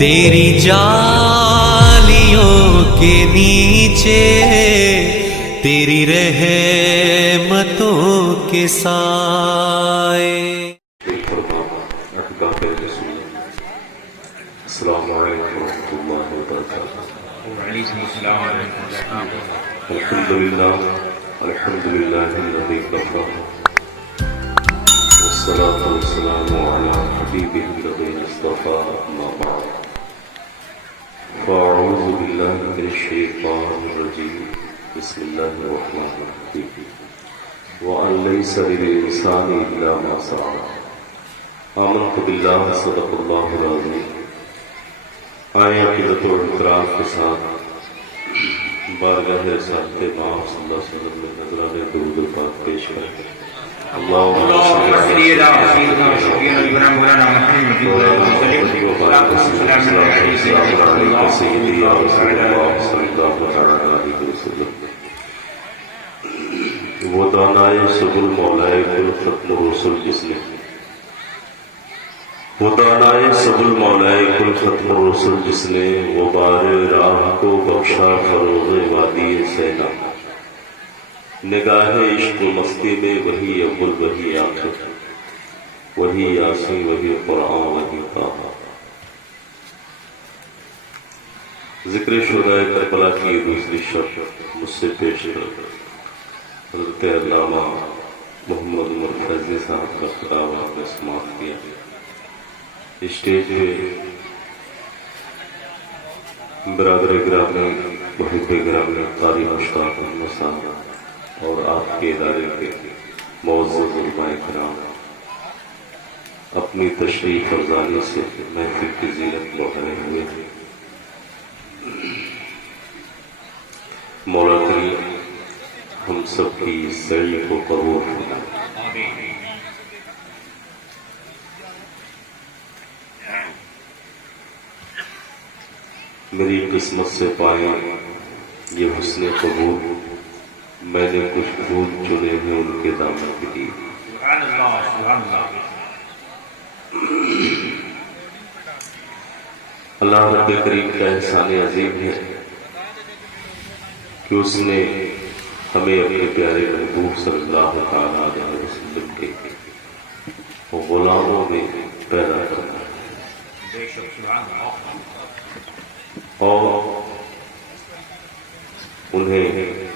تیری جالیوں کے نیچے تیری رحمتوں کے سائے. السلام علیکم ورحمۃ اللہ وبرکاتہ. وعلیکم السلام ورحمۃ اللہ. الحمد للہ الذی کفى والصلاة والسلام علی حبیبہ الذی اصطفى اما بعد فاعوذ باللہ من الشیطان الرجیم بسم اللہ الرحمن الرحیم وأن لیس للإنسان الا ما سعى آمنت باللہ صدق اللہ العظیم. آئیں عقیدت و احترام کے ساتھ بارگاہ رسالت مآب صلی اللہ علیہ وسلم میں نذرانِ درود و پاک پیش کریں. اللہم صلی سیدنا سیدنا شفیعنا مولانا محمد سیدی یا رسول اللہ صلی اللہ علیہ وسلم. وہ دانائے سبل مولائے کل ختم رسول جس نے وہ دانائے سبل مولائے کل ختم رسول جس نے وہ بار راہ کو بخشا فروغ وادی سینا. نگاہ عشق و مستی میں وہی اول وہی آخر وہی یاسین وہی قرآن وہی طٰہٰ. ذکر شہدائے کربلا کی دوسری شرط مجھ سے پیش کر حضرت علامہ محمد عمر فیضی صاحب کا خطاب آپ نے سماعت کیا. اسٹیج پہ برادر گرامی محب گرامی قاری مشتاق احمد صاحب اور آپ کے ادارے کے معزز علماء کرام اپنی تشریف فرزانی سے محفل کی زینت بڑھائے ہوئے ہیں. مولا کریم ہم سب کی سعی کو قبول فرمائے. میری قسمت سے پایا یہ حسن قبول میں نے کچھ پھول چنے ہیں ان کے دامن کے لیے. سبحان اللہ سبحان اللہ. اللہ رب کریم کا احسان عظیم ہے کہ اس نے ہمیں اپنے پیارے محبوب صلی اللہ تعالیٰ علیہ وسلم کے غلاموں میں پیدا کرنا بے شک سبحان اللہ. اور انہیں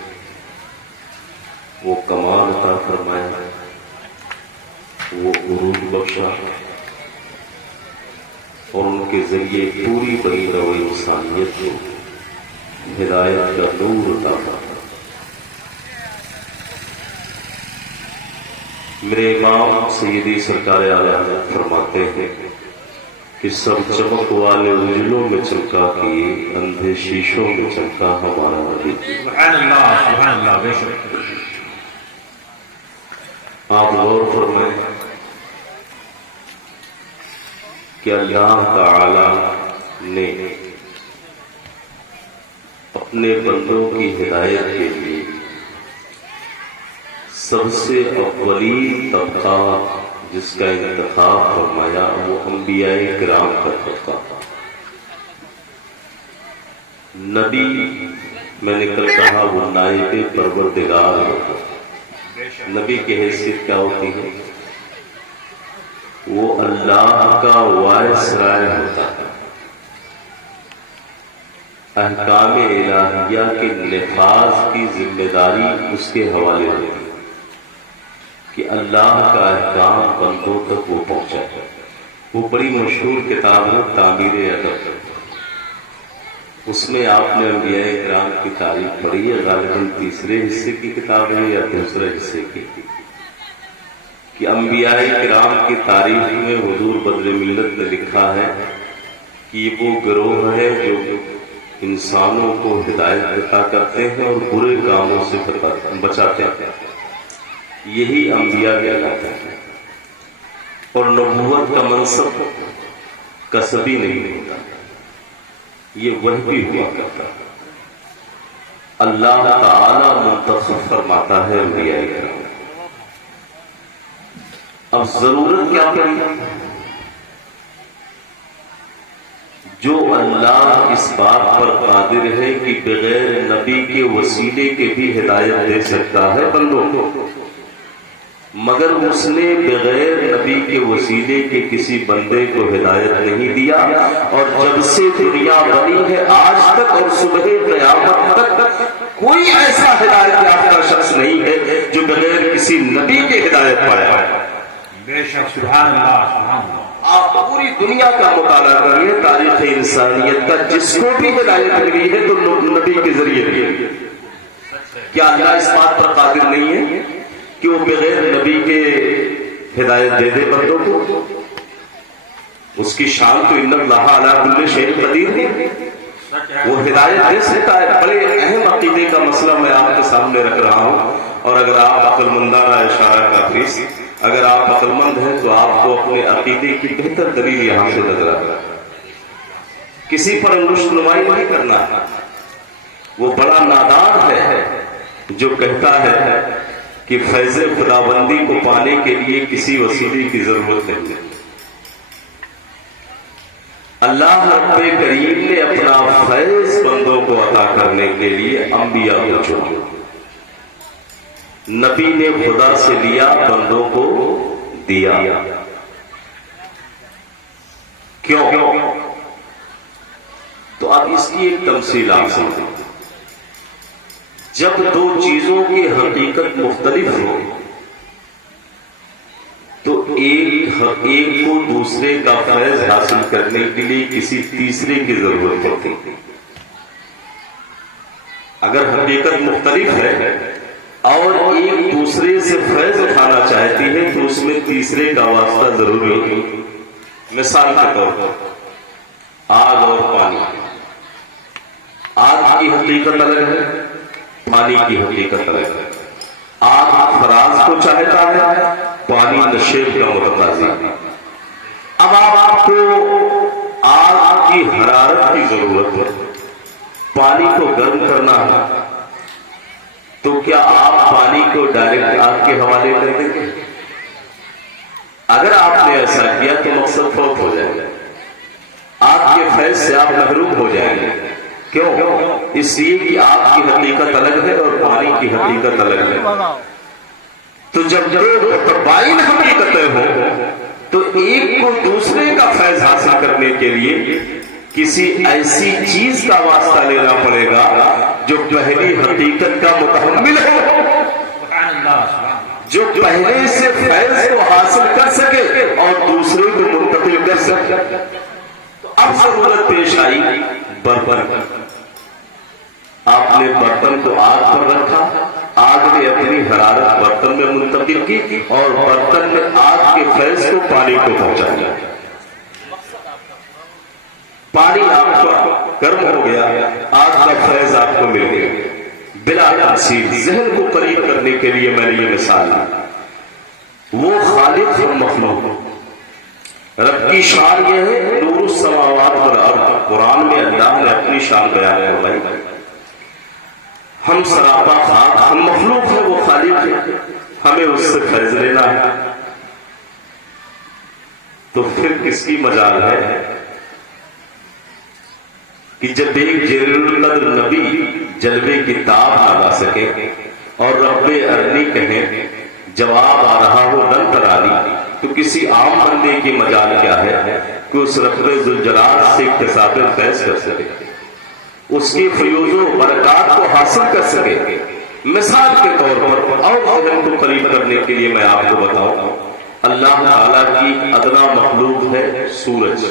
وہ کمال عطا فرمایا وہ عروج بخشا اور ان کے ذریعے پوری بنی نوع انسانیت کو ہدایت کا نور عطا فرمایا. میرے امام سیدی سرکار اعلیٰ حضرت فرماتے ہیں کہ سب چمک والے اجلوں میں چمکا کیے اندھے شیشوں میں چمکا ہمارا نبی. سبحان اللہ سبحان اللہ. بے شک آپ غور فرمائیں کہ اللہ تعالی نے اپنے بندوں کی ہدایت کے لیے سب سے اولی طبقہ جس کا انتخاب فرمایا وہ انبیاء کرام کا طبقہ. نبی میں نے کل کہا وہ نائب پروردگار ہوتا. نبی کی حیثیت کیا ہوتی ہے؟ وہ اللہ کا وائس رائے ہوتا ہے. احکام الہیہ کے نفاذ کی ذمہ داری اس کے حوالے ہوتی ہے کہ اللہ کا احکام بندوں تک وہ پہنچائے. وہ بڑی مشہور کتاب ہے تعمیر ادب. اس میں آپ نے انبیاء کرام کی تعریف پڑھی ہے. غالباً تیسرے حصے کی کتاب ہے یا دوسرے حصے کی کہ انبیاء کرام کی تعریف میں حضور بدر ملت نے لکھا ہے کہ یہ وہ گروہ ہے جو انسانوں کو ہدایت عطا کرتے ہیں اور برے کاموں سے بچاتے ہیں. یہی انبیاء کہلاتے ہیں. اور نبوت کا منصب کسبی نہیں ہوتا, یہ وحی ہوا کرتا. اللہ تعالی منتخب فرماتا ہے انبیاء کرام. اب ضرورت کیا پڑی؟ جو اللہ اس بات پر قادر ہے کہ بغیر نبی کے وسیلے کے بھی ہدایت دے سکتا ہے بندوں کو، مگر اس نے بغیر نبی کے وسیلے کے کسی بندے کو ہدایت نہیں دیا، اور جب سے دنیا بنی ہے آج تک اور صبح قیامت تک کوئی ایسا ہدایت یافتہ شخص نہیں ہے جو بغیر کسی نبی کے ہدایت پایا ہے۔ بے شک، سبحان اللہ سبحان اللہ۔ آپ پوری دنیا کا مطالعہ کریے، تاریخ انسانیت کا، جس کو بھی ہدایت ملی ہے تو نبی کے ذریعے ملی ہے۔ کیا اللہ اس بات پر قادر نہیں ہے کہ وہ بغیر نبی کے ہدایت دے دے بندوں کو؟ اس کی شان تو ان اللہ علی کل شیء قدیر ہے، وہ ہدایت دے سکتا ہے۔ بڑے اہم عقیدے کا مسئلہ میں آپ کے سامنے رکھ رہا ہوں، اور اگر آپ عقل مندانہ اشارہ کافی، اگر آپ عقل مند ہیں تو آپ کو اپنے عقیدے کی بہتر دلیل یہاں سے نظر آتا ہے۔ کسی پر انگشت نمائی نہیں کرنا ہے۔ وہ بڑا نادان ہے جو کہتا ہے کہ فیض خداوندی کو پانے کے لیے کسی وسیلے کی ضرورت نہیں ہے۔ اللہ رب کریم نے اپنا فیض بندوں کو عطا کرنے کے لیے انبیاء کو چنا۔ نبی نے خدا سے لیا، بندوں کو دیا۔ کیوں؟ تو اب اس کی ایک تمثیل آپ سمجھیں۔ جب دو چیزوں کی حقیقت مختلف ہو تو ایک کو دوسرے کا فیض حاصل کرنے کے لیے کسی تیسرے کی ضرورت ہوتی ہے۔ اگر حقیقت مختلف ہے اور ایک دوسرے سے فیض اٹھانا چاہتی ہے تو اس میں تیسرے کا واسطہ ضروری ہے۔ مثال کے طور پر آگ اور پانی۔ آگ کی حقیقت الگ ہے، پانی کی حقیقت الگ ہے۔ آگ فراز کو چاہتا ہے، پانی نشیب کا متقاضی۔ اب آپ کو آگ کی حرارت کی ضرورت ہے، پانی کو گرم کرنا ہے، تو کیا آپ پانی کو ڈائریکٹ آگ کے حوالے کر دیں گے؟ اگر آپ نے ایسا کیا تو مقصد فوت ہو جائے گا، آگ کے فیض سے آپ محروم ہو جائیں گے۔ کیوں؟ اس لیے کہ آگ کی حقیقت الگ ہے اور پانی کی حقیقت الگ ہے۔ تو جب دو متباین حقیقتیں ہوں تو ایک کو دوسرے کا فیض حاصل کرنے کے لیے کسی ایسی چیز کا واسطہ لینا پڑے گا جو پہلی حقیقت کا متحمل ہو، جو پہلے سے فیض کو حاصل کر سکے اور دوسرے کو منتقل کر سکے۔ اب ضرورت پیش آئی برتن۔ آپ نے برتن کو آگ پر رکھا، آگ نے اپنی حرارت برتن میں منتقل کی اور برتن نے آگ کے فیض کو پانی کو پہنچایا۔ پانی آپ کا گرم ہو گیا، آگ کا فیض آپ کو مل گیا۔ بلا تفصیل ذہن کو قریب کرنے کے لیے میں نے یہ مثال دی۔ وہ خالق اور مخلوق، رب کی شان یہ ہے نور السماوات والارض۔ قرآن میں اللہ نے اپنی شان بیان فرمائی۔ ہم سراپا خاک، ہم مخلوق ہے، وہ خالق ہے، ہمیں اس سے فیض لینا ہے۔ تو پھر کس کی مجال ہے کہ جب ایک جلیل القدر نبی جلوے کی تاب نہ لا سکے اور رب ارنی کہیں جواب آ رہا ہو لن ترانی، تو کسی عام بندے کی مجال کیا ہے کہ اس رب ذوالجلال سے اکتساب فیض کر سکے، اس کی فیوز و برکات کو حاصل کر سکے۔ مثال کے طور پر اور ذہن کو قریب کرنے کے لیے میں آپ کو بتاؤں، اللہ تعالیٰ کی ادنا مخلوق ہے سورج۔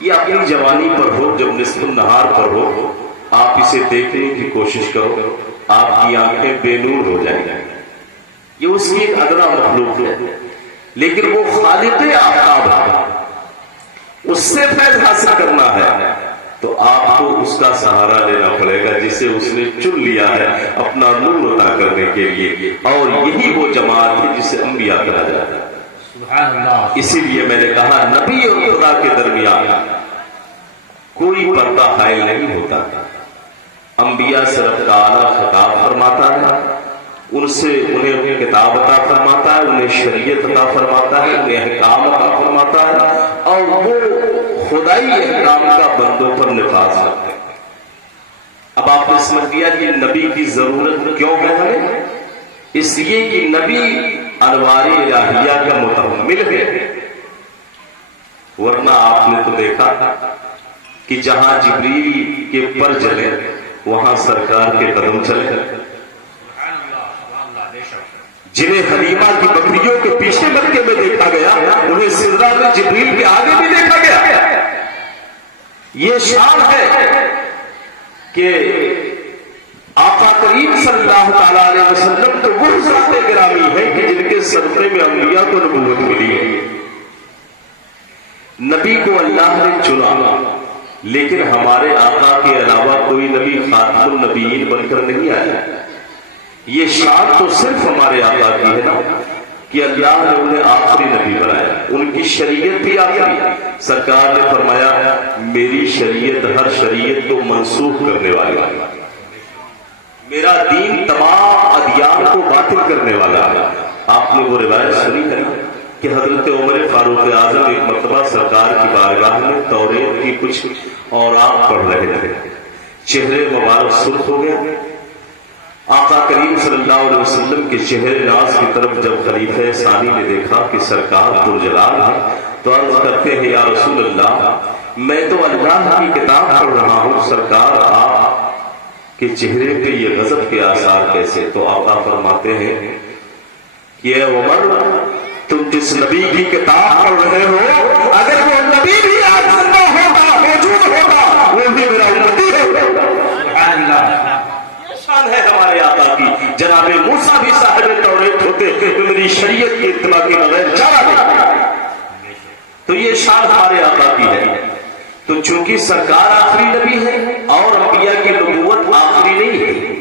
یہ اپنی جوانی پر ہو، جب نصف النہار پر ہو، آپ اسے دیکھنے کی کوشش کرو، آپ کی آنکھیں بے نور ہو جائیں گی۔ یہ اس کی ایک ادنا مخلوق ہے، لیکن وہ خالق آفتاب ہے، اس سے فیض حاصل کرنا ہے تو آپ کو اس کا سہارا لینا پڑے گا جسے اس نے چن لیا ہے اپنا نور عطا کرنے کے لیے، اور یہی وہ جماعت ہے جسے انبیاء کہا جاتا ہے۔ اسی لیے میں نے کہا نبی اور خدا کے درمیان کوئی پردہ حائل نہیں ہوتا۔ انبیاء سے رب تعالیٰ خطاب فرماتا ہے، ان سے انہیں کتاب عطا فرماتا ہے، انہیں شریعت عطا فرماتا ہے، انہیں احکام عطا فرماتا ہے، اور وہ خدائی ابتدائی احکام کا بندوں پر نفاذ کرتے ہیں۔ اب آپ نے سمجھ لیا کہ نبی کی ضرورت کیوں ہے ہمیں؟ اس لیے کہ نبی انوار الہیہ کا متحمل ہے، ورنہ آپ نے تو دیکھا کہ جہاں جبریل کے پر جلے وہاں سرکار کے قدم چلے، جنہیں حلیمہ کی بکریوں کے پیچھے مکے میں دیکھا گیا انہیں سدرہ میں جبریل کے آگے بھی دیکھا گیا۔ یہ شان ہے کہ آقا کریم صلی اللہ تعالی علیہ وسلم تو وہ ذات گرامی ہے کہ جن کے صدقے میں انبیاء کو نبوت ملی ہے۔ نبی کو اللہ نے چنا، لیکن ہمارے آقا کے علاوہ کوئی نبی خاتم النبیین بن کر نہیں آیا۔ یہ شان تو صرف ہمارے آقا کی ہے نا کہ اللہ نے انہیں آخری نبی بنایا، ان کی شریعت بھی آخری۔ سرکار نے فرمایا میری شریعت ہر شریعت کو منسوخ کرنے والا ہے، میرا دین تمام ادیان کو باطل کرنے والا ہے۔ آپ نے وہ روایت سنی ہے نا کہ حضرت عمر فاروق اعظم ایک مرتبہ سرکار کی بارگاہ میں توریت کی کچھ اوراق پڑھ رہے تھے، چہرے مبارک سرخ ہو گیا۔ آقا کریم صلی اللہ علیہ وسلم کے چہرے ناز کی طرف جب خلیفہ ثانی نے دیکھا کہ سرکار ذوالجلال ہے تو عرض کرتے ہیں یا رسول اللہ میں تو اللہ کی کتاب پڑھ رہا ہوں، سرکار آپ کے چہرے پہ یہ غضب کے آثار کیسے؟ تو آقا فرماتے ہیں کہ اے عمر تم جس نبی کی کتاب پڑھ رہے ہو اگر وہ نبی بھی آج زندہ ہوگا موجود ہوگا وہ بھی میرا امتی ہوگا۔ شان ہے ہمارے آقا کی، جناب موسیٰ بھی صاحب توریت ہوتے تو میری شریعت کی اتباع کے بغیر چارہ نہیں۔ تو یہ شان ہمارے آقا کی ہے۔ تو چونکہ سرکار آخری نبی ہے اور انبیاء کی نبوت آخری نہیں ہے،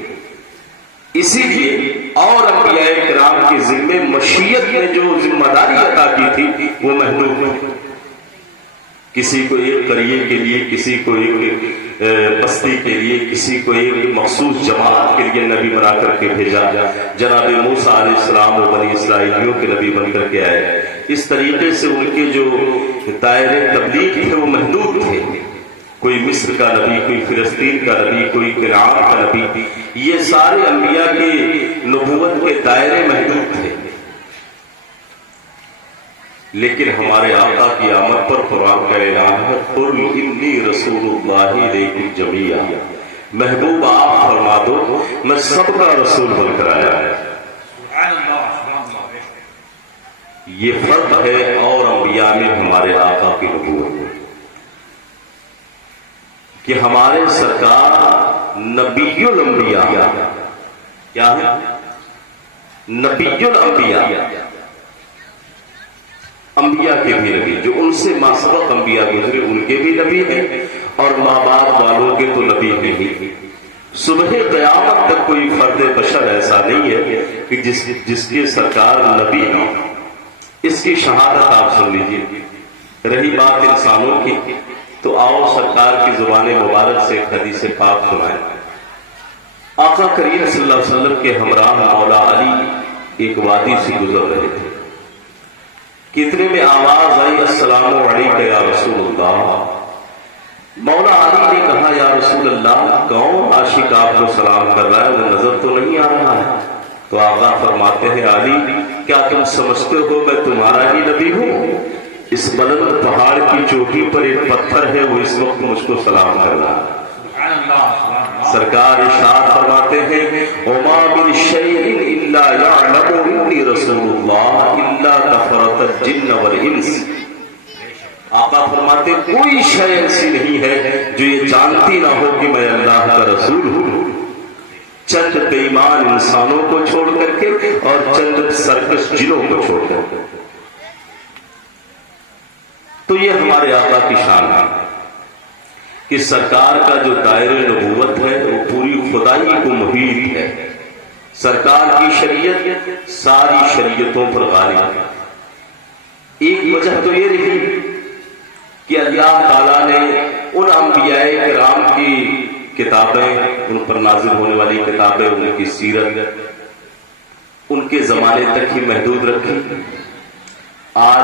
اسی لیے اور انبیاء کرام کے ذمے مشیت نے جو ذمہ داری عطا کی تھی وہ محدود ہے۔ کسی کو ایک قریے کے لیے، کسی کو ایک بستی کے لیے، کسی کو ایک مخصوص جماعت کے لیے نبی بنا کر کے بھیجا۔ جناب موسیٰ علیہ السلام و بنی اسرائیلیوں کے نبی بن کر کے آئے۔ اس طریقے سے ان کے جو دائرے تبلیغ تھے وہ محدود تھے، کوئی مصر کا نبی، کوئی فلسطین کا نبی، کوئی کنعان کا نبی، یہ سارے انبیاء کے نبوت کے دائرے محدود تھے۔ لیکن ہمارے آقا کی آمد پر قرآن کا اعلان ہے قل انی رسول اللہ الیکم جمیعا، محبوب آپ فرما دو میں سب کا رسول بن کر آیا ہوں۔ یہ فرق ہے اور انبیاء میں ہمارے آقا کی نبوت کہ ہمارے سرکار نبی الانبیاء کیا ہے؟ نبی الانبیاء، انبیاء کے بھی نبی، جو ان سے ماسبق انبیاء گزرے ان کے بھی نبی ہیں اور ماں باپ والوں کے تو نبی نہیں۔ صبح قیامت تک کوئی فرد بشر ایسا نہیں ہے کہ جس کے سرکار نبی نہ، اس کی شہادت آپ سن لیجیے۔ رہی بات انسانوں کی تو آؤ سرکار کی زبان مبارک سے ایک حدیث پاک سنائیں۔ آقا کریم صلی اللہ علیہ وسلم کے ہمراہ مولا علی ایک وادی سے گزر رہے تھے، کتنے میں آواز آئی السلام علیکم یا رسول اللہ۔ مولا علی نے کہا یا رسول اللہ کون عاشق آپ کو سلام کر رہا ہے، وہ نظر تو نہیں آ رہا ہے۔ تو آقا فرماتے ہیں علی کیا تم سمجھتے ہو میں تمہارا ہی نبی ہوں؟ اس بلند پہاڑ کی چوٹی پر ایک پتھر ہے وہ اس وقت مجھ کو سلام کر رہا ہے۔ سرکار ارشاد فرماتے ہیں وما من شیء الا یعلم انی رسول اللہ الا کفرت الجن والانس۔ آقا فرماتے کوئی شے ایسی نہیں ہے جو یہ جانتی نہ ہو کہ میں اللہ کا رسول ہوں، چند بے ایمان انسانوں کو چھوڑ کر کے اور چند سرکش جنوں کو چھوڑ کر کے۔ تو یہ ہمارے آقا کی شان ہے کہ سرکار کا جو دائرہ نبوت ہے وہ پوری خدائی کو محیط ہے۔ سرکار کی شریعت ساری شریعتوں پر غالب ہے۔ ایک وجہ تو یہ رہی کہ اللہ تعالیٰ نے ان انبیاء کرام کی کتابیں، ان پر نازل ہونے والی کتابیں، ان کی سیرت ان کے زمانے تک ہی محدود رکھی۔ آج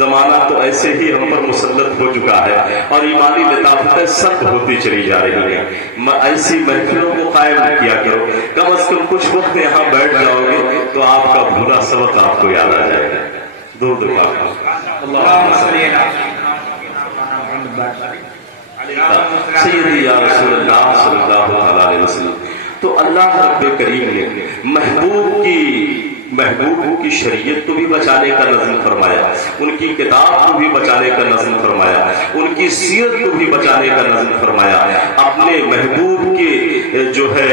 زمانہ تو ایسے ہی ہم پر مسلط ہو چکا ہے اور ایمانی لطافتیں سخت ہوتی چلی جا رہی ہیں. ایسی محفلوں کو قائم کیا کرو. کم از کم کچھ وقت یہاں بیٹھ جاؤ گے تو آپ کا بھولا سبق آپ کو یاد آ جائے گا. دور دکھا اللهم صل على محمد سیدی یا رسول اللہ صلی اللہ علیہ وسلم. تو اللہ رب کریم نے محبوب کی شریعت کو بھی بچانے کا نظم فرمایا, ان کی کتاب کو بھی بچانے کا نظم فرمایا, ان کی سیرت کو بھی بچانے کا نظم فرمایا. اپنے محبوب کے جو ہے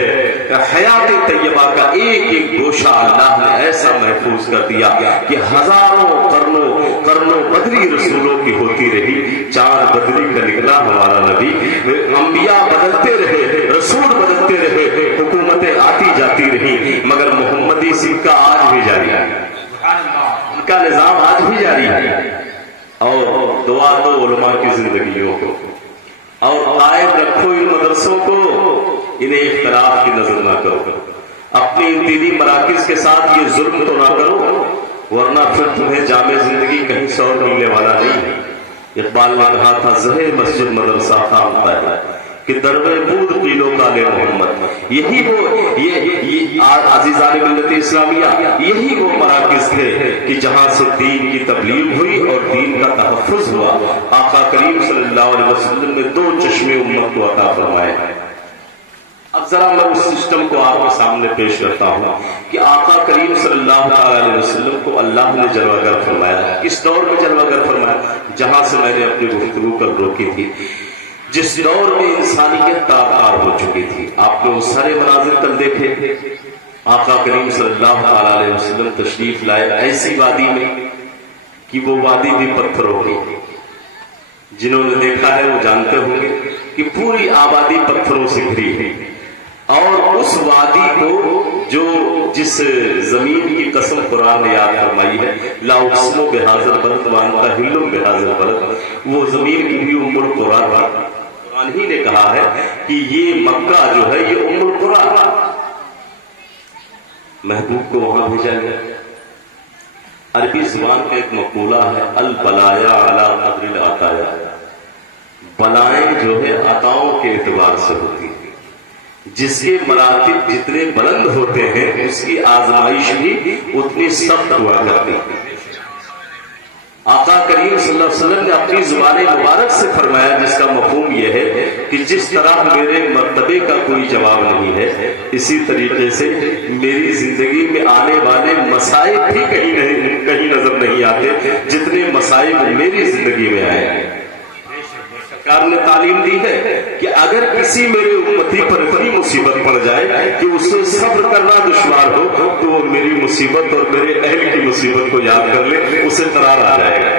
حیات طیبہ کا ایک ایک گوشہ اللہ نے ایسا محفوظ کر دیا کہ ہزاروں قرنوں بدری رسولوں کی ہوتی رہی. چار بدری کا نکلا ہمارا نبی. انبیاء بدلتے رہے, رسول بدلتے رہے, حکومتیں آتی جاتی رہی, مگر محمدی سکہ آج بھی جاری ہے, ان کا نظام آج بھی جاری ہے. اور دعا دو علماء کی زندگیوں کو, اور قائم رکھو ان مدرسوں کو, انہیں اختلاف کی نظر نہ کرو. اپنی ان دینی مراکز کے ساتھ یہ ظلم تو نہ کرو, ورنہ پھر تمہیں جامع زندگی کہیں سے اور ملنے والا نہیں ہے. اقبال نے کہا تھا زہر مسجد مدرسہ خام ہے کہ دربے بود قیلو کالے محمد. یہی وہ عزیزان ملت اسلامیہ, یہی وہ مراکز تھے کہ جہاں سے دین کی تبلیغ ہوئی اور دین کا تحفظ ہوا. آقا کریم صلی اللہ علیہ وسلم نے 2 چشمے امت کو عطا فرمائے. اب ذرا میں اس سسٹم کو آپ کے سامنے پیش کرتا ہوں کہ آقا کریم صلی اللہ علیہ وسلم کو اللہ نے جلوہ گر فرمایا. کس دور میں جلوہ گر فرمایا؟ جہاں سے میں نے اپنی گفتگو کر روکی تھی, جس دور میں انسانیت تار ہو چکی تھی. آپ نے وہ سارے مناظر کل دیکھے. آقا کریم صلی اللہ علیہ وسلم تشریف لائے ایسی وادی میں کہ وہ وادی بھی پتھروں کی. جنہوں نے دیکھا ہے وہ جانتے ہوں گے کہ پوری آبادی پتھروں سے گھری ہے. اور اس وادی کو جس زمین کی قسم قرآن نے یاد فرمائی ہے, لا اقسم بہذا البلد وانت حل بہذا البلد, وہ زمین کی بھی ام القرآ تھا. قرآن ہی نے کہا ہے کہ یہ مکہ جو ہے یہ ام القرآ تھا. محبوب کو وہاں بھیجا گیا. عربی زبان کا ایک مقولہ ہے البلایا علی قدر العطایا. بلائیں جو ہے عطاؤں کے اعتبار سے ہوتی ہے. جس کے مراتب جتنے بلند ہوتے ہیں اس کی آزمائش بھی اتنی سخت ہوا کرتی ہے. آقا کریم صلی اللہ علیہ وسلم نے اپنی زبان مبارک سے فرمایا, جس کا مفہوم یہ ہے کہ جس طرح میرے مرتبے کا کوئی جواب نہیں ہے, اسی طریقے سے میری زندگی میں آنے والے مسائب بھی کہیں نظر نہیں آتے جتنے مسائب میری زندگی میں آئے ہیں. سرکار نے تعلیم دی ہے کہ اگر کسی میرے امتی پر اتنی مصیبت پڑ جائے کہ اسے صبر کرنا دشوار ہو تو وہ میری مصیبت اور میرے اہل کی مصیبت کو یاد کر لے, اسے قرار آ جائے گا.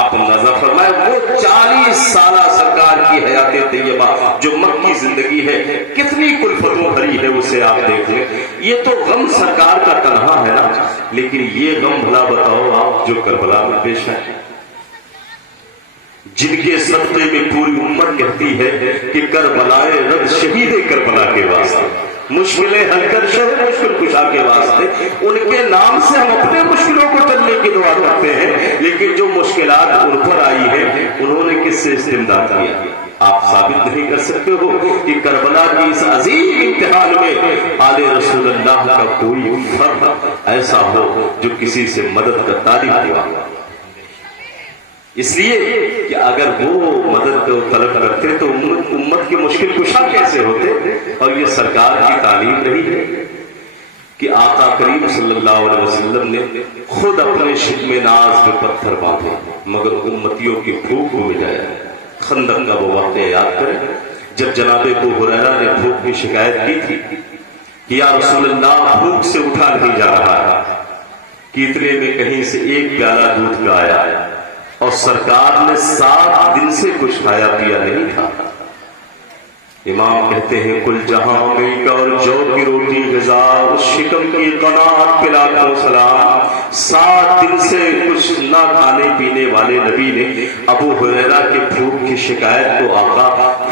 آپ اندازہ فرمائے وہ 40 سالہ سرکار کی حیات طیبہ جو مکی زندگی ہے کتنی کلفتوں بھری ہے, اسے آپ دیکھ لیں. یہ تو غم سرکار کا تنہا ہے نا, لیکن یہ غم بھلا بتاؤ آپ جو کربلا میں پیش ہے, جن کے صدقے میں پوری امت کہتی ہے کہ کربلائے رب شہید کربلا کے واسطے, مشکلیں حل کر شہر مشکل کشا کے واسطے. ان کے نام سے ہم اپنے مشکلوں کو ٹلنے کی دعا کرتے ہیں, لیکن جو مشکلات ان پر آئی ہیں انہوں نے کس سے استمداد کیا؟ آپ ثابت نہیں کر سکتے ہو کہ کربلا کی اس عظیم امتحان میں آل رسول اللہ کا کوئی فرد ایسا ہو جو کسی سے مدد کا طالب ہوا. اس لیے کہ اگر وہ مدد کو طلب کرتے تو امت کی مشکل کشا کیسے ہوتے. اور یہ سرکار کی تعلیم رہی ہے کہ آقا کریم صلی اللہ علیہ وسلم نے خود اپنے شکم ناز پہ پتھر باندھے مگر امتیوں کی بھوک کو مٹایا. خندق کا وہ واقعہ یاد کریں جب جناب ابو ہریرہ نے بھوک کی شکایت کی تھی کہ یا رسول اللہ بھوک سے اٹھا نہیں جا رہا کہ اتنے میں کہیں سے ایک پیالہ دودھ کا آیا اور سرکار نے 7 دن سے کچھ کھایا پیا نہیں تھا. امام کہتے ہیں کل جہاں مل کا اور جو کی روٹی غذا اس شکم کی قناعت پہ لاکھوں سلام. 7 دن سے کچھ نہ کھانے پینے والے نبی نے ابو ہریرہ کے بھوک کی شکایت کو آقا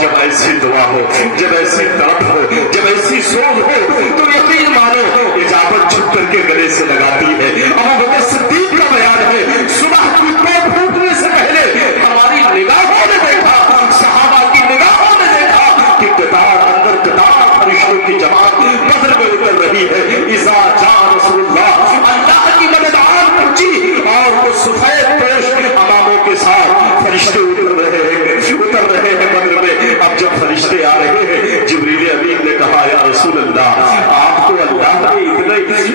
جب ایسی دعا ہو، جب ایسی تڑپ ہو، جب ایسی سوگ ہو تو یقین مانو اجابت چھپ کر کے گلے سے لگاتی ہے۔ ابو بکر صدیق کا بیان ہے، صبح کی تو پھوٹنے سے پہلے ہماری نگاہوں نے دیکھا، صحابہ کی نگاہوں نے دیکھا کہ قطار اندر قطار فرشتوں کی جماعت بدر میں اتر رہی ہے۔ اذا جاء رسول اللہ، اللہ کی مدد آن پہنچی اور وہ سفید پوش اماموں کے ساتھ فرشتے اتر رہے ہیں بدر میں۔ اب جب فرشتے آ رہے ہیں، جبریل امین نے کہا یا رسول اللہ، آپ کو اللہ نے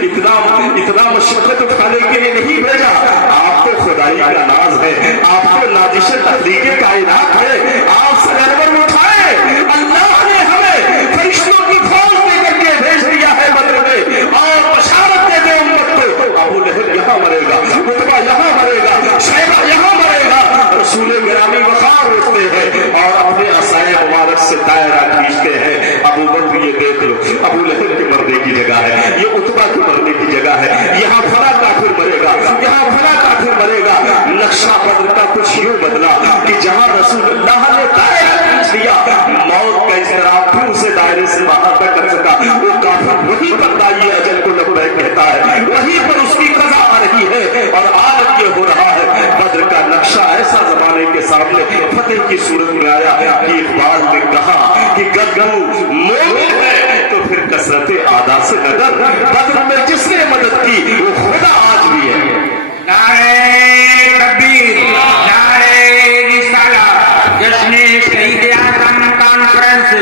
اتنا مشقت اٹھانے کے لیے نہیں بھیجا، آپ کو خدائی کا ناز ہے، آپ کو نازش تخلیق کائنات ہے، آپ سے گردن اٹھائے، اللہ نے ہمیں فرشتوں کی فوج دے کر کے بھیج دیا ہے بدر میں، اور بشارت دے دے امت کو، ابو لہب یہاں مرے گا، عتبہ یہاں مرے گا، شیبہ یہاں مرے گا۔ رسول گرامی وقار اٹھتے ہیں اور اپنے عصائے مبارک سے دائرہ کھینچتے ہیں۔ ابو بکر یہ دیکھ لو، ابو لہب کے مرنے کی جگہ ہے، یہ عتبہ کے مرنے کی جگہ ہے، یہاں فلاں کافر مرے گا، یہاں فلاں کافر مرے گا۔ نقشہ بدر کا کچھ یوں بدلا کہ جہاں رسول اللہ نے دائرہ کھینچ لیا، موت کا اضطراب پھر اسے دائرے سے باہر نہ کر سکا۔ وہ کافر وہیں پر دائی اجل کو لبیک کہتا ہے، وہیں پر اس کی قضا آ رہی ہے اور عالم یہ ہو رہا ہے۔ بدر کا نقشہ ایسا زمانے کے سامنے فتح کی صورت میں آیا کہ اقبال نے کہا کہ گدگو مومن ہے تو پھر کثرت اعداء سے نظر، بدر میں جس نے مدد کی وہ خدا آج بھی ہے۔ نعرہ تکبیر، نعرہ رسالہ، جشن شہید اعظم کانفرنس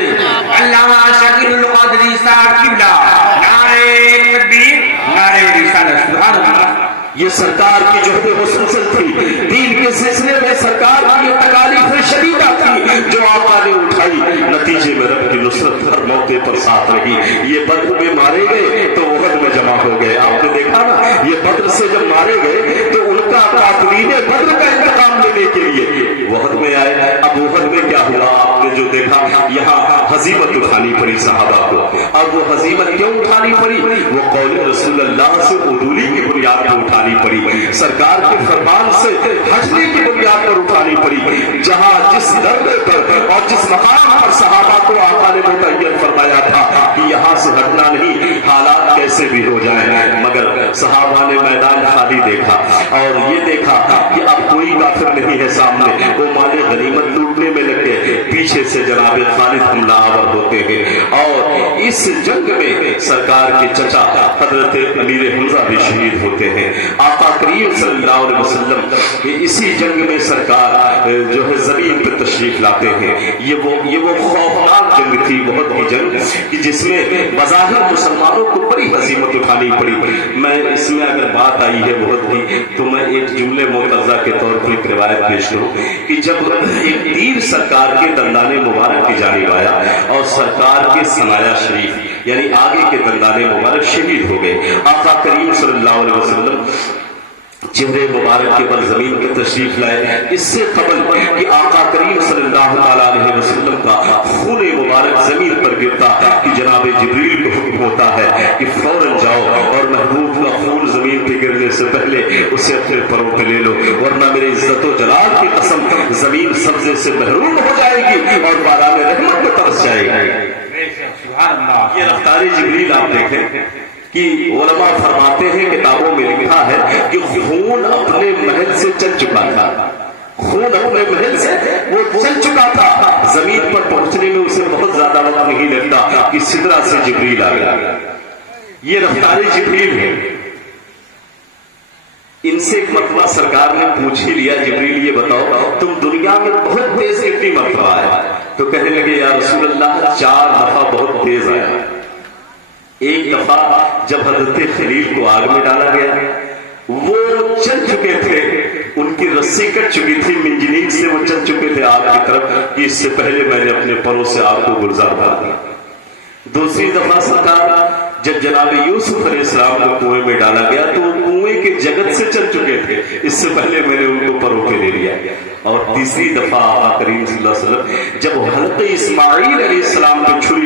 علامہ شکیل القادری صاحب قبلہ، نعرہ تکبیر، نعرہ رسالہ۔ سبحان اللہ۔ یہ سرکار کی جہد مسلسل تھی، دین کے سلسلے میں سرکار کی یہ تکالیف شدیدہ تھی جو آقا نے اٹھائی، نتیجے میں رب کی نصرت ہر موقع پر ساتھ رہی۔ یہ بدر میں مارے گئے تو احد میں جمع ہو گئے، آپ نے دیکھا نا، یہ بدر سے جب مارے گئے تو ان کا قاتلین بدر کا انتقام لینے کے لیے احد میں آئے۔ اب احد میں کیا ہوا آپ نے جو دیکھا، یہاں ہزیمت اٹھانی پڑی صحابہ کو۔ اب وہ ہزیمت کیوں اٹھانی پڑی؟ وہ قول رسول اللہ سے عدولی کی بنیاد پر اٹھانی پڑی، سرکار کے فرمان سے ہٹنے کی بنیاد پر اٹھانی پڑی۔ جہاں جس درجے پر اور جس مقام پر صحابہ کو آقا نے متعین فرمایا تھا کہ یہاں سے ہٹنا نہیں، حالات کیسے بھی ہو جائیں، مگر صحابہ نے میدان خالی دیکھا اور یہ دیکھا کہ اب کوئی کافر نہیں ہے سامنے، وہ مال غنیمت لوٹنے میں لگ گئے۔ پیچھے سے جناب خالد حملہ آور ہوتے ہیں اور اس جنگ میں سرکار کے چچا حضرت امیر حمزہ بھی شہید ہوتے ہیں۔ آقا کریم صلی اللہ علیہ وسلم اسی جنگ میں سرکار جو ہے زمین پہ تشریف لاتے ہیں۔ یہ وہ خوفناک جنگ تھی، بہت کی جنگ کہ جس میں بظاہر مسلمانوں کو بڑی ہزیمت اٹھانی پڑی۔ میں اس میں اگر بات آئی ہے بہت کی تو میں ایک جملے معترضہ کے طور پر ایک روایت پیش کروں کہ جب ایک تیر سرکار کے دندان مبارک کی جانب آیا اور سرکار کے ثنایا شریف یعنی آگے کے دندان مبارک شہید ہو گئے، آقا کریم صلی اللہ علیہ وسلم چہرے مبارک کے بل زمین پر تشریف لائے۔ اس سے قبل کہ آقا کریم صلی اللہ علیہ وسلم کا خون مبارک زمین پر گرتا کہ جناب جبریل کو حکم ہوتا ہے کہ فوراً جاؤ اور محبوب کا خون زمین پہ گرنے سے پہلے اسے اپنے پروں پہ لے لو، ورنہ میرے عزت و جلال کی قسم زمین سبزے سے محروم ہو جائے گی اور باران رحمت میں ترس جائے گی۔ یہ رفتار جبریل آپ دیکھیں کہ علماء فرماتے ہیں، کتابوں میں لکھا ہے کہ خون اپنے محل سے چل چکا تھا، خون اپنے محل سے وہ چل چکا تھا، زمین پر پہنچنے میں اسے بہت زیادہ وقت نہیں لگتا کہ سدرا سے جبریل آ گیا۔ یہ رفتار جبریل ہے۔ ان سے ایک مرتبہ سرکار نے پوچھ ہی لیا، جبریل یہ بتاؤ تم دنیا میں بہت تیز کتنی مرتبہ آیا؟ تو کہنے لگے یا رسول اللہ 4 دفعہ بہت تیز آیا۔ ایک دفعہ جب حضرت خلیل کو آگ میں ڈالا گیا، وہ چل چکے تھے، ان کی رسی کٹ چکی تھی منجنیق سے، وہ چل چکے تھے آگ کی طرف کہ اس سے پہلے میں نے اپنے پروں سے آگ کو گلزار ڈال دیا۔ دوسری دفعہ سرکار جب جناب یوسف علیہ السلام کو کنویں میں ڈالا گیا تو وہ کنویں کے جگت سے چل چکے تھے، اس سے پہلے میں نے ان کو پروں پہ لے لیا۔ اور تیسری دفعہ آقا کریم صلی اللہ علیہ وسلم جب حلق اسماعیل علیہ السلام کو چھری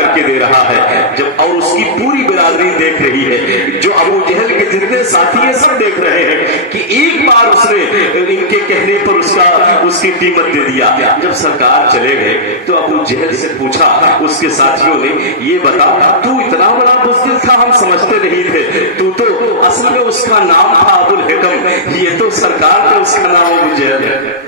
کر کے دے رہا ہے جب اور اس کی پوری برادری دیکھ رہی ہے, جو ابو جہل کے جتنے ساتھی ہیں سب دیکھ رہے ہیں کہ ایک بار اس نے ان کے کہنے پر اس کی قیمت دے دیا. جب سرکار چلے گئے تو ابو جہل سے پوچھا اس کے ساتھیوں نے, یہ بتا تو اتنا بڑا بزدل تھا ہم سمجھتے نہیں تھے, تو اصل میں اس کا نام تھا ابو الحکم, یہ تو سرکار نے اس کا نام ابو جہل ہے.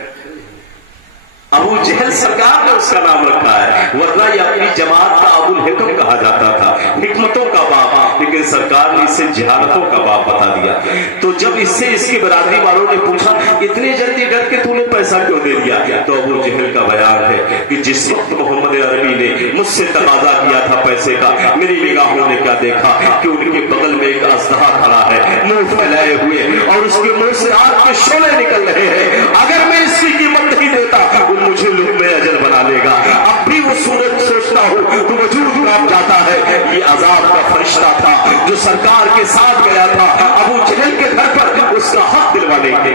ابو جہل سرکار نے اس کا نام رکھا ہے, ورنہ یہ اپنی جماعت کا ابو الحکم کہا جاتا تھا, حکمتوں کا باپ, لیکن سرکار نے اسے جہالتوں کا باپ بتا دیا. تو جب اس سے اس کی برادری والوں نے پوچھا اتنی جلدی ڈر کے تو نے پیسہ کیوں دے دیا, تو ابو جہل کا بیان ہے کہ جس وقت محمد عربی نے مجھ سے تقاضا کیا تھا پیسے کا, میری نگاہوں نے کیا دیکھا کہ ان کے بغل میں ایک اژدہا کھڑا ہے, منہ پھیلائے ہوئے, اور اس کے منہ سے آگ کے شعلے نکل رہے ہیں. اگر میں اس کی قیمت نہیں دیتا مجھے لقمہ اجل بنا لے گا. اب بھی وہ سورج سوچتا ہوں تو وجود کام جاتا ہے. یہ عذاب کا فرشتہ تھا جو سرکار کے ساتھ گیا تھا ابو جہل کے گھر پر اس کا حق دلوانے کے.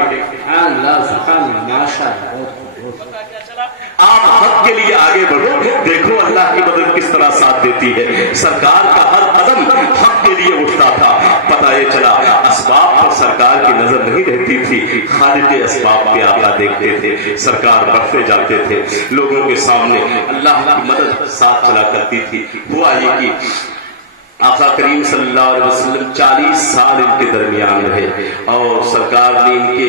آپ حق کے لیے آگے بڑھو, دیکھو اللہ کی مدد کس طرح ساتھ دیتی ہے. سرکار کا ہر قدم حق کے لیے اٹھتا تھا. پتہ یہ چلا اسباب پر سرکار کی نظر نہیں رہتی تھی, خالق اسباب پہ آقا دیکھتے تھے. سرکار بڑھتے جاتے تھے, لوگوں کے سامنے اللہ کی مدد ساتھ چلا کرتی تھی. ہوا یہ کہ آقا کریم صلی اللہ علیہ وسلم 40 سال ان کے درمیان رہے, اور سرکار نے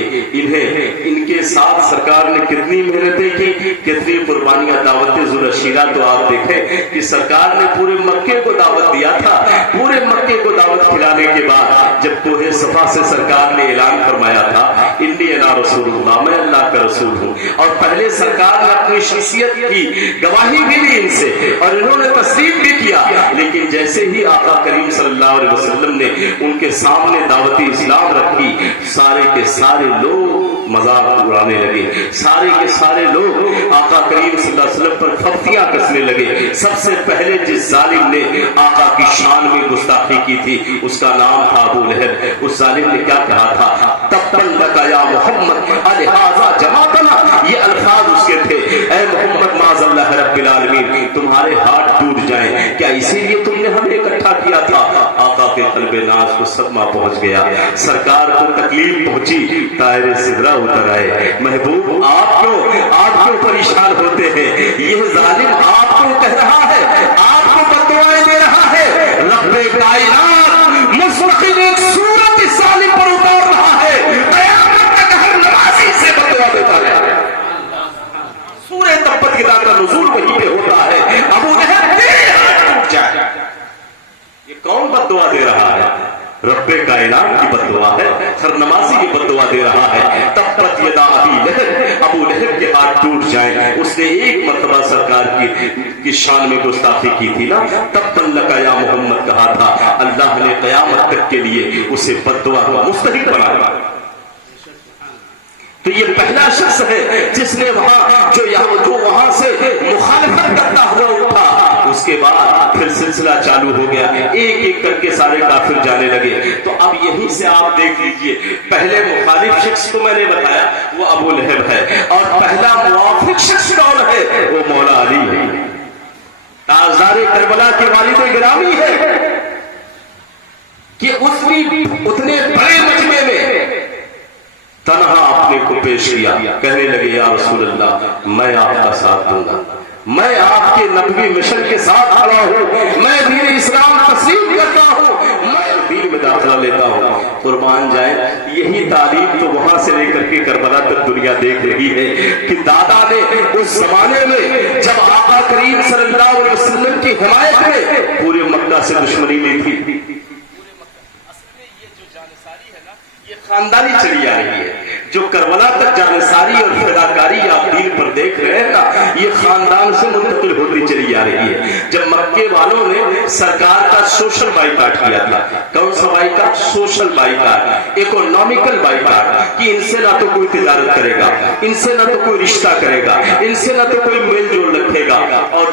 ان کے ساتھ سرکار نے کتنی محنتیں کی, کتنی قربانیاں, دعوت ذوالعشیرہ. تو آپ دیکھیں کہ سرکار نے پورے مکے کو دعوت دیا تھا. پورے مکے کو دعوت کھلانے کے بعد جب کوہ صفا سے سرکار نے اعلان فرمایا تھا انی انا رسول اللہ, میں اللہ کا رسول ہوں, اور پہلے سرکار نے اپنی شخصیت کی گواہی بھی لی ان سے, اور انہوں نے تسلیم بھی کیا. لیکن جیسے ہی آقا کریم صلی اللہ علیہ وسلم نے ان کے سامنے دعوت اسلام رکھی, سارے کے سارے لوگ مذاق اڑانے لگے. سارے کے سارے لوگ آقا کریم صلی اللہ علیہ وسلم پر پھپتیاں کسنے لگے. سب سے پہلے جس ظالم نے آقا کی شان میں گستاخی کی تھی اس کا نام تھا ابو لہب. اس ظالم نے کیا کہا تھا, تبًا لک یا محمد الہذا جماعتنا, یہ الفاظ اس کے تھے, اے محمد معاذ اللہ رب العالمین تمہارے ہاتھ ٹوٹ جائیں, کیا اسی لیے تم نے ہمیں اکٹھا کیا تھا. آقا کے قلب ناز کو صدمہ پہنچ گیا, سرکار کو تکلیف پہنچی, طائر سدرہ اتر آئے. محبوب آپ کیوں پریشان ہوتے ہیں, یہ ظالم آپ کو کہہ رہا ہے, آپ کو بددعائیں دے رہا ہے. رب کائنات مستقل ایک صورت اس ظالم پر اتار رہا ہے, قیامت تک ہر نمازی سے بددعا دیتا ہے. سورہ تبت یدا کا نزول وہیں پہ ہوتا ہے. ابو لہب تیرے ہاتھ ٹوٹ جائے. یہ کون بددعا دے رہا ہے, رب کائنات کی بددعا ہے, ہر نمازی کی بددعا دے رہا ہے. تبت یدا ابی لہب, ابو لہب کے ہاتھ ٹوٹ جائیں. اس نے ایک مرتبہ سرکار کی شان میں گستاخی کی تھی نا, تبًا لک یا محمد کہا تھا. اللہ نے قیامت تک کے لیے اسے بددعا کا مستحق بنایا. تو یہ پہلا شخص ہے جس نے جو وہاں سے مخالفت کرتا ہوا اٹھا. اس کے بعد پھر سلسلہ چالو ہو گیا, ایک ایک کر کے سارے کافر جانے لگے. تو اب یہیں سے آپ دیکھ لیجئے, پہلے مخالف شخص کو میں نے بتایا وہ ابو لہب ہے, اور پہلا موافق شخص کون ہے, وہ مولا علی ہے, تاجدار کربلا کے والد گرامی ہے. کہ اس بھی اتنے بڑے مجمع میں تنہا اپنے کو پیش کیا, کہنے لگے یا رسول اللہ میں آپ کا ساتھ دوں گا, میں آپ کے نبوی مشن کے ساتھ کھڑا ہوں, میں دین اسلام تسلیم کرتا ہوں, میں دین میں داخلہ لیتا ہوں. قربان جائیں, یہی تعلیم تو وہاں سے لے کر کے کربلا تک دنیا دیکھ رہی ہے کہ دادا نے اس زمانے میں جب آقا کریم صلی اللہ علیہ وسلم کی حمایت میں پورے مکہ سے دشمنی لی تھی. خاندانی چلی آ رہی ہے, جو کربلا تک جانساری اور فداکاری آپ دین پر دیکھ رہے ہیں نا, یہ خاندان سے منتقل ہوتی چلی آ رہی ہے. جب مکے والوں نے سرکار کا سوشل بائیکاٹ کیا تھا, کون سا بائیکاٹ, سوشل بائیکاٹ, اکونومیکل بائیکاٹ, کہ ان سے نہ تو کوئی تجارت کرے گا, ان سے نہ تو کوئی رشتہ کرے گا, ان سے نہ تو کوئی میل جول رکھے گا, اور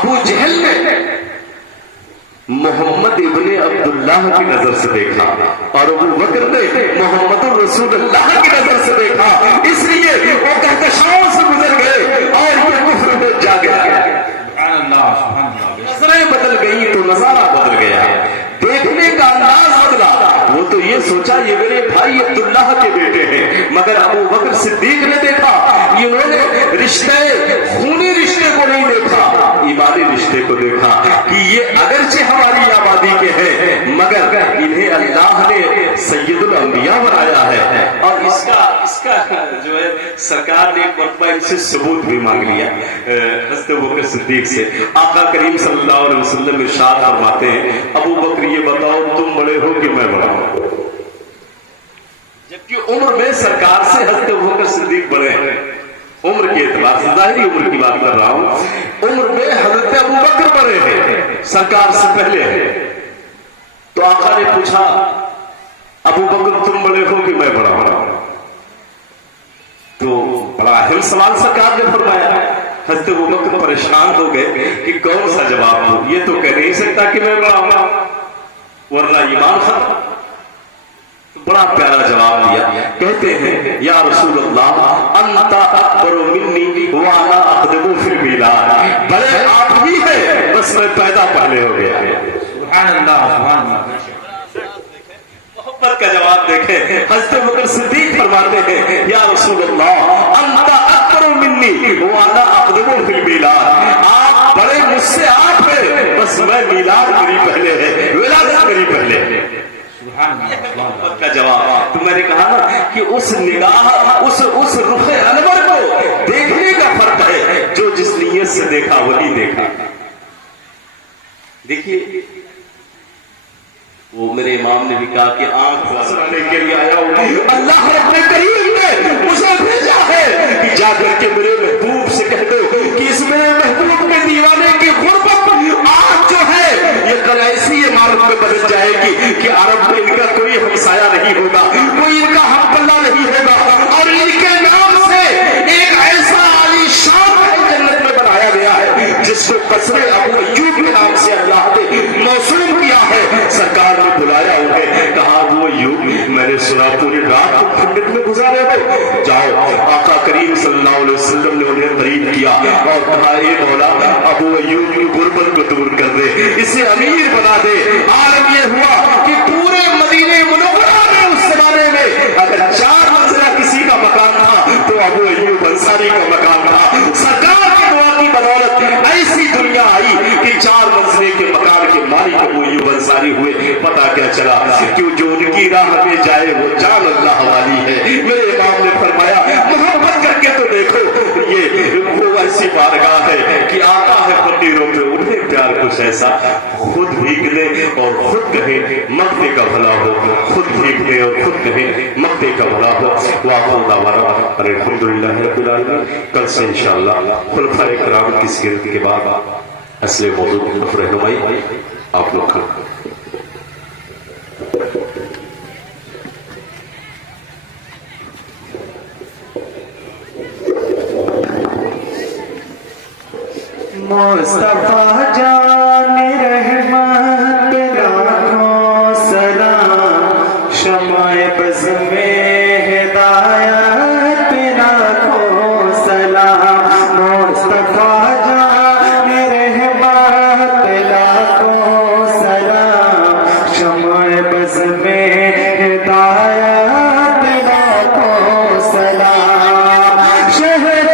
ابو جہل نے محمد ابن عبداللہ کی نظر سے دیکھا اور ابو بکر نے محمد رسول اللہ کی نظر سے دیکھا، اس لیے وہ کہکشاؤں سے گزر گئے اور یہ کفر میں جا گیا۔ نظریں بدل گئی تو نظارہ بدل گیا، دیکھنے کا انداز بدلا۔ وہ تو یہ سوچا یہ میرے بھائی عبداللہ کے بیٹے ہیں، مگر ابو بکر صدیق نے دیکھا انہوں نے رشتے خونی رشتے کو نہیں دیکھا، ایمانی رشتے کو دیکھا کہ یہ اگرچہ ہماری آبادی کے ہیں مگر انہیں اللہ نے سید الانبیاء بنایا ہے۔ اور اس کا جو ہے سرکار نے ایک مرتبہ ان سے ثبوت بھی مانگ لیا حضرت ابو بکر صدیق سے۔ آقا کریم صلی اللہ علیہ وسلم ارشاد فرماتے ہیں ابو بکر یہ بتاؤ تم بڑے ہو کہ میں بڑا ہوں؟ جبکہ عمر میں سرکار سے حضرت ابو بکر صدیق بڑے ہیں، عمر کے اعتبار سے ظاہری عمر کی بات کر رہا ہوں، عمر میں حضرت ابو بکر بڑے ہیں، سرکار سے پہلے ہیں۔ تو آقا نے پوچھا ابو بکر تم بڑے ہو کہ میں بڑا ہوں؟ تو بڑا اہم سوال سرکار نے فرمایا۔ حضرت ابو بکر پریشان ہو گئے کہ کون سا جواب دوں، یہ تو کہہ نہیں سکتا کہ میں بڑا ہوں ورنہ ایمان ختم۔ بڑا پیارا جواب دیا، کہتے ہیں یا رسول اللہ انت اکبر منی وانا اقدم فی المیلاد، بڑے آپ ہی ہیں بس میں پیدا پہلے ہو گیا۔ سبحان اللہ سبحان اللہ۔ محبت کا جواب دیکھیں، حضرت بکر صدیق فرماتے ہیں یا رسول اللہ انت اکبر منی وانا اقدم فی المیلاد، آپ بڑے مجھ سے آپ ہیں بس میں میلاد میری پہلے ہے، ولادت میری پہلے ہے۔ محبت کا جواب۔ تو میں نے کہا نا کہ اس نگاہ اس رخ انور کو دیکھنے کا فرق ہے، جو جس نیت سے دیکھا وہی دیکھا۔ دیکھیے وہ میرے امام نے بھی کہا کہ آنکھ بنانے کے لیے آیا ہوں، اللہ رب کریم نے مجھے بھیجا ہے کہ جا کر کے میرے محبوب سے کہہ دو کہ اس میرے محبوب کے دیوانے کی غربت آنکھ جو ہے یہ کل ایسی عمارت میں بدل جائے گی کہ عرب میں ان کا کوئی ہمسایہ نہیں ہوگا، کوئی ان کا ہم پلہ نہیں ہوگا، اور ان کے نام سے ایک ایسا عالی شان جنت میں بنایا گیا ہے جس کو قصر ابو ایوب کے نام سے اللہ نے موسوم کیا ہے۔ سرکار نے بلایا انہیں، کہا وہ ایوب میں نے سنا پوری رات کو ٹھنڈک میں گزارے ہو، جاؤ۔ آقا کریم صلی اللہ علیہ وسلم نے انہیں قریب کیا اور کہا اے مولا ابو ایوب کی غربت کو دور کر دے، اسے امیر بنا دے۔ عالم یہ ہوا کہ پورے مدینہ منورہ میں اس زمانے میں اگر 4 منزلہ کسی کا مکان تھا تو ابو ایوب انصاری کا مکان تھا۔ سرکار کی دعا کی بدولت ایسی دنیا آئی کہ 4 منزلے کے مکان کے مالک ابو ایوب انصاری ہوئے۔ پتا کیا چلا کہ جو ان کی راہ میں جائے وہ جان اللہ والی ہے۔ میرے امام نے فرمایا محبت کر کے تو دیکھو، یہ وہ ایسی بارگاہ ہے کہ آتا ہے فقیروں پہ انہیں پیار کچھ ایسا، خود بھیگ لے اور خود کہیں مقتے کا بھلا ہو، خود بھیگ لے اور خود کہیں مقتے کا بھلا ہو۔ واقع دعوانا الحمدللہ رب العالمین۔ کل سے انشاءاللہ خلفائے کرام کی سیرت کے بعد اصل موضوع کی طرف رہنمائی آپ لوگ کریں۔ مصطفیٰ جان رحمت لاکھوں سلام، شمع بز میں ہدایت لاکھوں سلام، مصطفیٰ جان رحمت لاکھوں سلام، شمع بز میں ہدایت لاکھوں سلام، شہر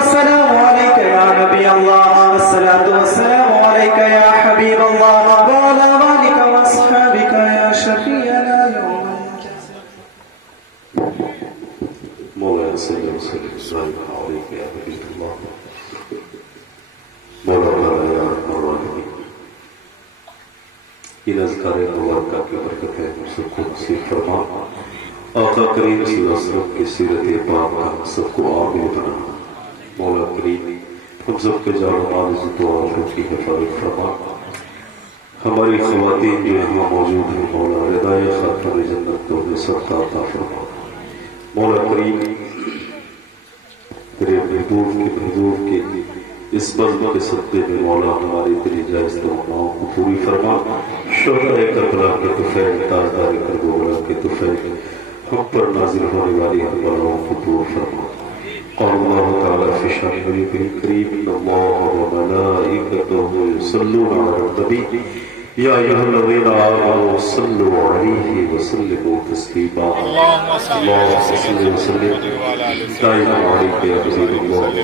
والسلام عليك يا نبي الله الصلاة والسلام عليك يا حبيب الله وعلى آلك وأصحابك يا شفيعنا يوم الجزاء مولانا صلی اللہ علیہ یا حبیب اللہ مولانا یا ارحم الراحمین ان اذکار مبارکہ کی برکت ہے ہم سب کو نصیب فرما آقا کریم صلی اللہ علیہ وسلم کی سیرت پاک کا ہم سب کو عامل بنا مولا کریم ہم سب کے جان و مال عزت و آبرو کی حفاظت فرما ہماری خواتین جو یہاں موجود ہیں مولا ردائے خاتون جنت کو انہیں صدقہ عطا فرما مولا کریم تیرے محبوب کے اس بزم کے صدقے میں مولا ہماری تیری جائز تمناؤں کو پوری فرما شہدائے کربلا کے طفیل تاجدار کربلا کے طفیل ہم پر نازل ہونے والی ہر بلاؤں کو دور فرما قال اللہ تعالی فی شان نبیہ الکریم ان اللہ وملائکتہ یصلون علی النبی یا ایھا الذین آمنوا صلوا علیہ وسلموا تسلیما اللهم صل وسلم دائما علیک یا رسول اللہ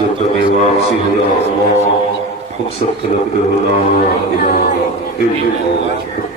جب تمہیں واپسی ہو یا اللہ ہم سب طلب لا الہ الا اللہ